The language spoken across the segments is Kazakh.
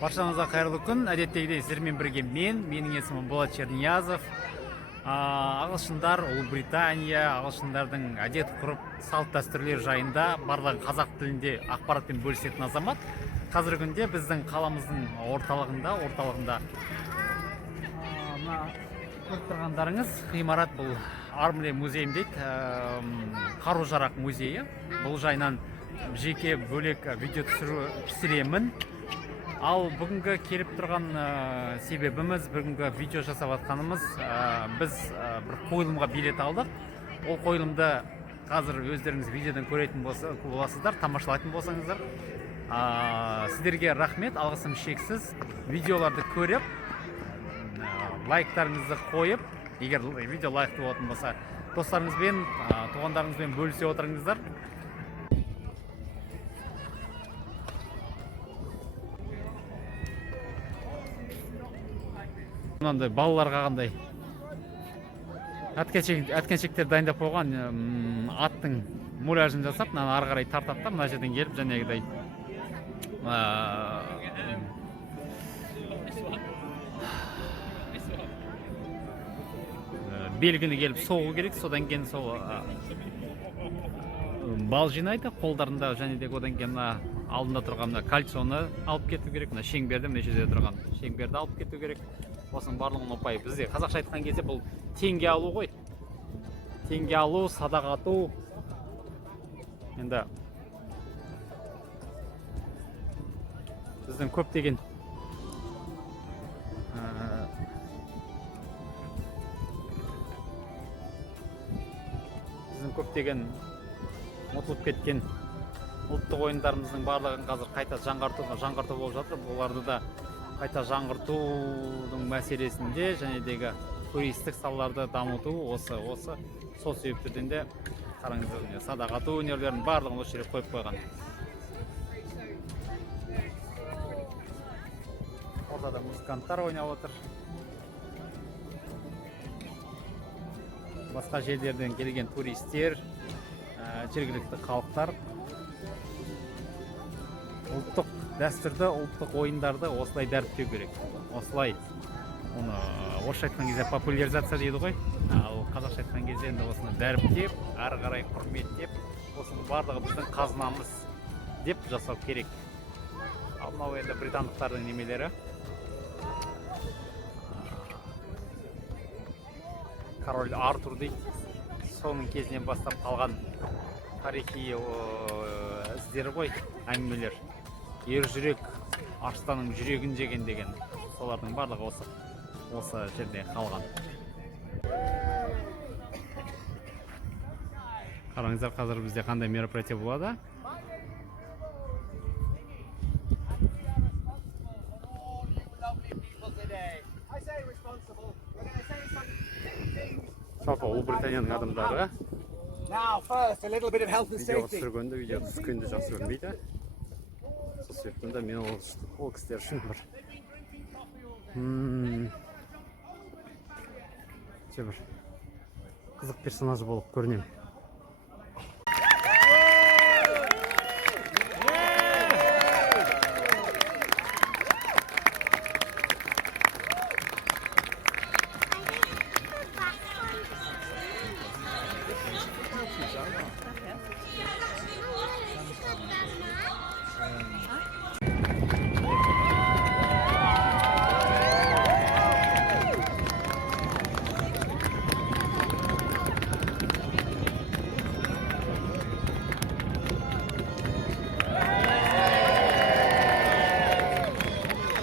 Баршаңызға қайырлы күн. Әдеттегідей сіздермен бірге менің есімім Болат Черниязов. Ағылшындар, Ұлыбритания, ағылшындардың әдет ғұрып, салт дәстүрлер жайында барлығы қазақ тілінде ақпаратпен бөлісетін азамат. Қазіргі күнде біздің қаламыздың орталығында көріп тұрғандарыңыз ғимарат, бұл армле музейім дейді, қару-жарақ музейі. Бұл жайынан жеке бөлек видео түсіремін. Ал бүгінгі келіп тұрған себебіміз, бүгінгі видео жасап атқанымыз, біз бір қойылымға билет алдық. Ол қойылымды қазір өздеріңіз видеодан көретін боласыздар, тамашалайтын болсаңыздар. Сіздерге рахмет, алғысым шексіз. Видеоларды көріп, лайктарыңызды қойып, егер видео лайықты болатын болса, достарыңызбен, туғандарыңызбен бөлісе отырыңыздар. Мынандай балаларға қандай әткеншектер дайындап қойған, аттың муляжын жасап, мынаны ары қарай тартады да, мына жерден келіп жәнегідей белгіні келіп соғу керек. Содан кейін сол бал жинайды қолдарында, және де одан кейін алдында тұрған кольцоны алып кету керек. Мына шеңберді, мына жерде тұрған шеңберді алып кету керек. Осының барлығын ұпай. Бізде қазақша айтқан кезде бұл теңге алу ғой. Теңге алу, садақ ату. Енді біздің көптеген ұмытылып кеткен ұлттық ойындарымыздың барлығын қазір қайта жаңғырту болып жатыр. Оларды да қайта жаңғыртудың мәселесінде жәнедегі туристік салаларды дамыту сол себептерден де қараңыздар, садақ ату өнерлерінің барлығын осы жерге қойып қойған. Ортада музыканттар ойнап отыр. Басқа жерлерден келген туристер, жергілікті халықтар ұлттық дәстүрді, ұлттық ойындарды осылай дәріптеу керек. Осылай, оны орысша айтқан кезде популяризация дейді ғой. Ал қазақша айтқан кезде енді осыны дәріптеп, ары қарай құрметтеп, осының барлығы біздің қазынамыз деп жасау керек. Ал мынау енді британдықтардың немелері. Король Артур дейді. Соның кезінен бастап қалған тарихи іздері ғой, әңгімелер. Ержүрек арыстанның жүрегін жеген деген, солардың барлығы осы жерде қалған. Қараңыздар, қазір бізде қандай мероприятие болады? Жалпы Ұлыбританияның адамдары видео түскенді жақсы көрмейді. Сол себептен мен ол кісілер үшін бір қызық персонаж болып көрінемін.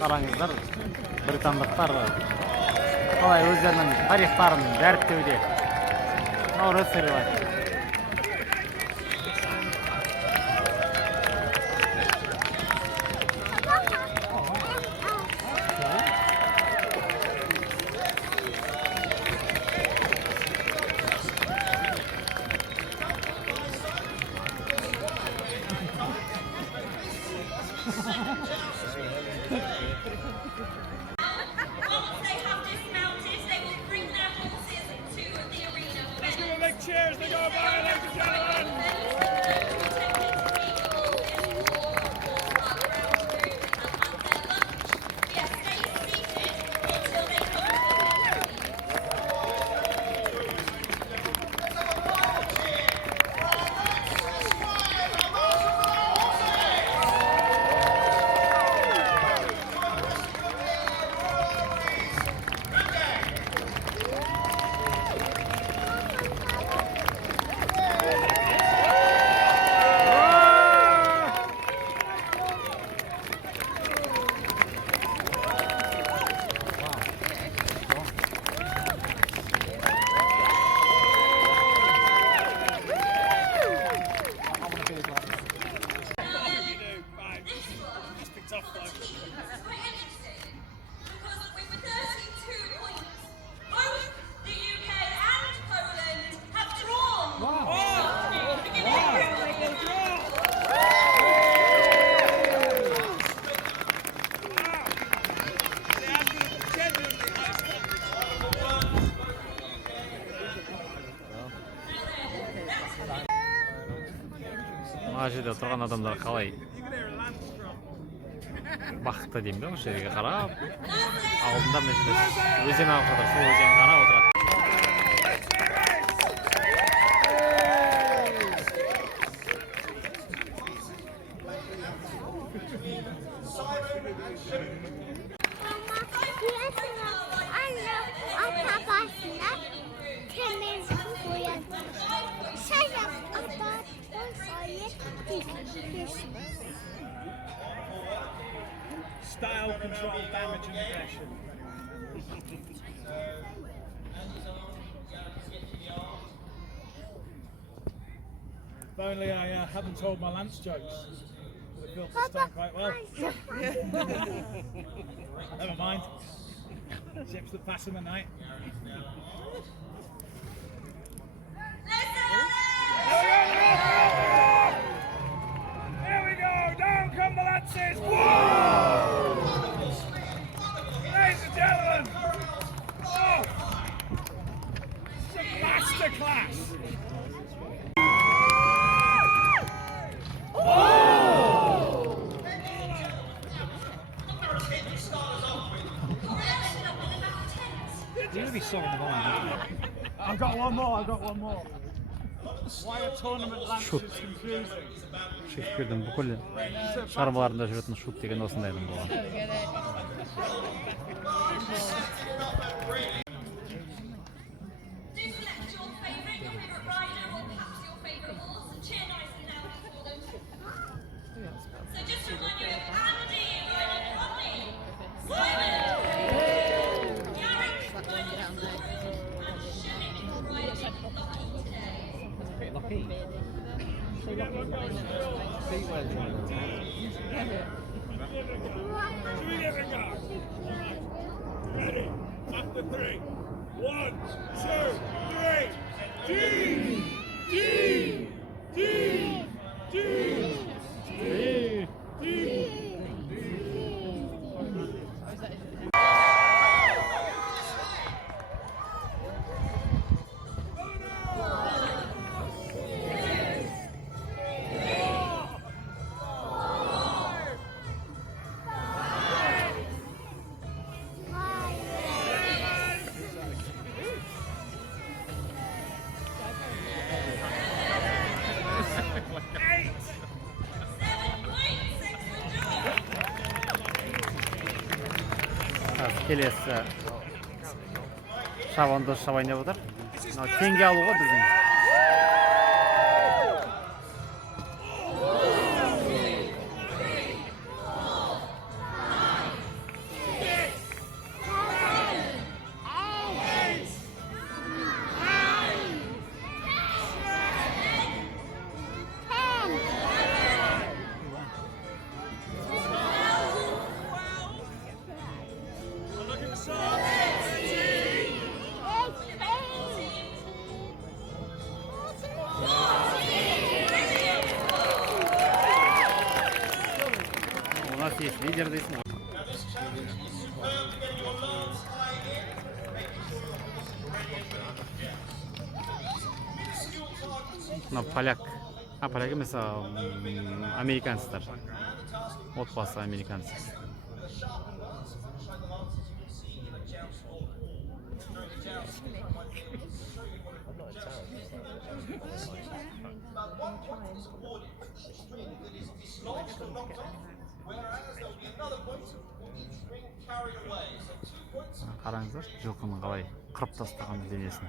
Қараңыздар, британдықтар қалай өздерінің тарихтарын дәріптеуде. Рыцарьлар. Cheers, they go by, ladies and gentlemen! Мына жерде тұрған адамдар қалай бақытты деймін бе, осы жерге қарап. Алдында мына жерде өзен ағып жатыр, сол өзенге қарап отырады. Style, control, damage and aggression. If only I hadn't told my Lance jokes. Would have filled this time quite well. Never mind. Ships that pass in the night. Here we go! Down come the Lances! Whoa! Ladies and gentlemen! Oh! It's a masterclass! I've got one more. Why a tournament Lance is confusing. Шекспирдің бүкіл шығармаларында жүретін шут деген осындайдың болған. Ready? After 3. 1, 2, 3. Келесі шабандоз шабайын деп отыр. Теңге алуға біздің. У нас есть лидер здесь. Но поляк. Поляк емес, американецтер. Отбасы американцы. Қараңыздар, жылқының қалай қырып тастаған денесін.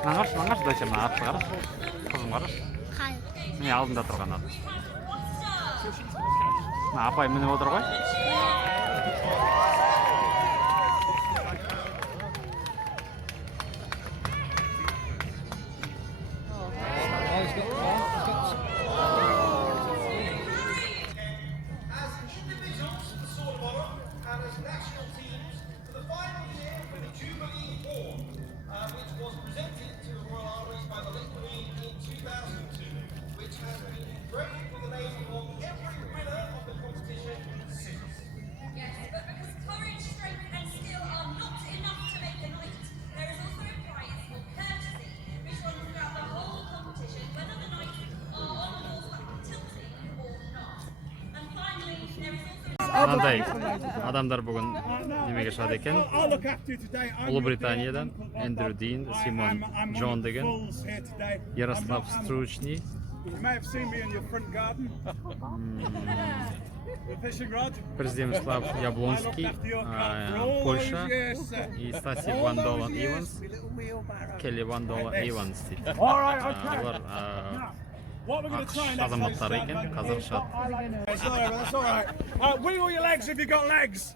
Нағыз, дайша, мына атты қараш, қызым қараш. Міне алдында тұрған ат. Апай мініп отыр ғой. Мынандай адамдар бүгін немеге шығады екен. Ұлыбританиядан Эндрю Дин, Симон Джон деген, Ярослав Стручный, Прездемислав Яблонский, Польша, и Стаси Вандола Иванс, Келли Вандола Иванс дейді. Олар азаматтары екен, қазір шығады. Wiggle your legs if you got legs.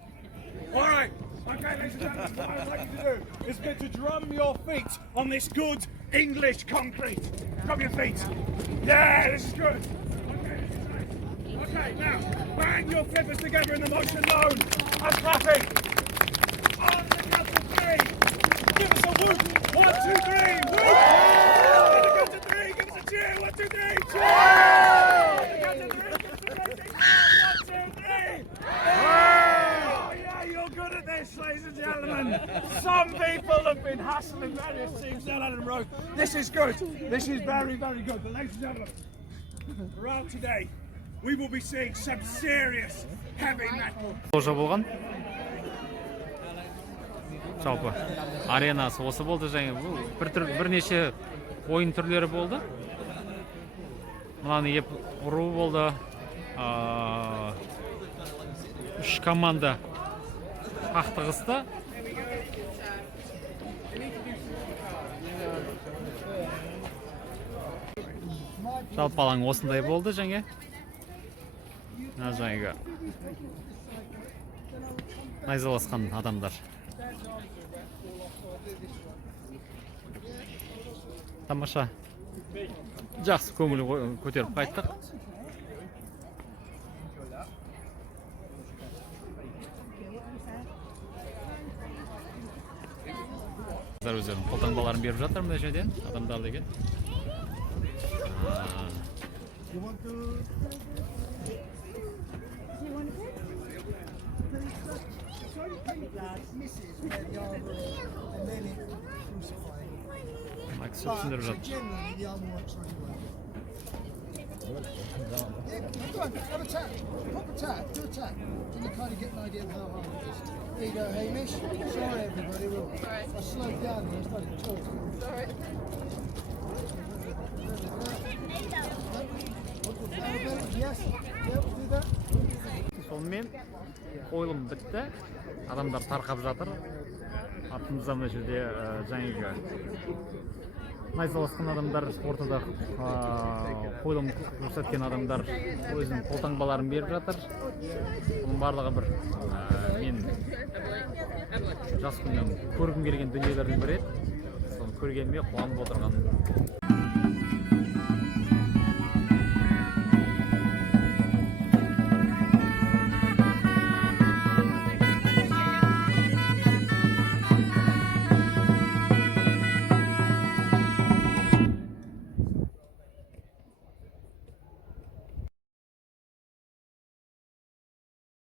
All right. Okay, ladies and gentlemen, what I'd like you to do is get to drum your feet on this good English concrete. Drum your feet. Yeah, this is good. Okay, now bang your flippers together in the motion known as clapping. On the count of three. Give us a whoop. 1, 2, 3. Whoop. On the count of three. Give us a cheer. 1, 2, 3. Cheer. On the count of three. Give us a raising hand. 1, 2, 3. Oh yeah, you're good at this, ladies and gentlemen. Some people have been hassling various teams down Adam Road. This is good. This is very, very good. But ladies and gentlemen, throughout today, we will be seeing some serious heavy metal. Тоже болған. Жалпы аренасы осы болды, және бірнеше ойын түрлері болды. Мынаны еп ұру болды. 3 команда қақтығысты. Жалпы алаң осындай болды және. Жаңағы найзаласқан адамдар. Тамаша. Жақсы көңіл көтеріп қайттық. Өздерінің қолтаңбаларын беріп жатыр мына жерден адамдар деген. Түсіндіріп жатыр. Have a chat, pop a chat, do a chat, and you kind of get an idea of how hard it is. There you go, Hamish. Sorry, everybody. I slowed down and I started talking. Sorry. Yes, do that. Сонымен қойылым бітті. Адамдар тарқап жатыр. Артымызда мына жерде жаңағы найзаласқан адамдар, ортада қойылым көрсеткен адамдар өзінің қолтаңбаларын беріп жатыр. Оның барлығы бір мен жас күннен көргім келген дүниелердің бірі еді. Соны көргеніме қуанып отырғаным.